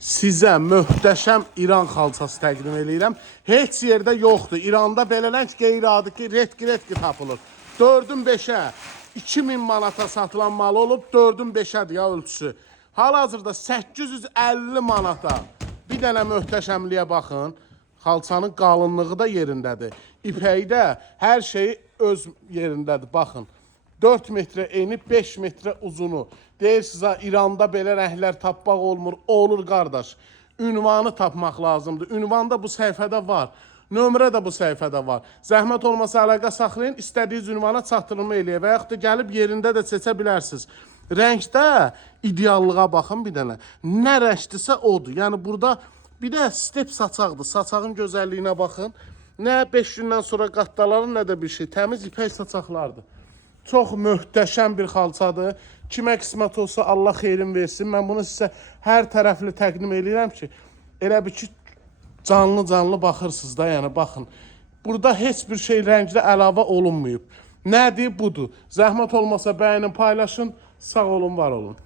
Sizə möhtəşəm İran xalçası təqdim edirəm. Heç yerdə yoxdur. İranda belələnç qeyri-adi ki, retki tapılır. 4-ün 5-ə 2000 manata satılan mal olub, 4-ün 5-ədir ya ölçüsü. Hal-hazırda 850 manata. Bir dənə möhtəşəmliyə baxın. Xalçanın qalınlığı da yerindədir. İpəyi də hər şeyi öz yerindədir. Baxın. 4 metrə eni, 5 metrə uzunu. Deyirsizə, İranda belə rənglər tapmaq olmur. Olur, qardaş. Ünvanı tapmaq lazımdır. Ünvan da bu səhifədə var. Nömrə də bu səhifədə var. Zəhmət olmasa əlaqə saxlayın, istədiyiniz ünvana çatdırılma eləyə və yaxud da gəlib yerində də seçə bilərsiniz. Rəngdə ideallığa baxın bir dənə. Nə rəngdirsə odur. Yəni burada bir də step saçaqdır. Saçağın gözəlliyinə baxın. Nə 5 gündən sonra qattaların, nə də bir şey. Təmiz ipək saçaqlardır. Çox möhtəşəm bir xalçadır. Kimə qismət olsa Allah xeyrin versin. Mən bunu sizə hər tərəfli təqdim edirəm ki, elə bir ki, canlı baxırsınız da, yəni baxın. Burada heç bir şey rənglə əlavə olunmayıb. Nədir? Budur. Zəhmət olmasa bəyənin, paylaşın. Sağ olun, var olun.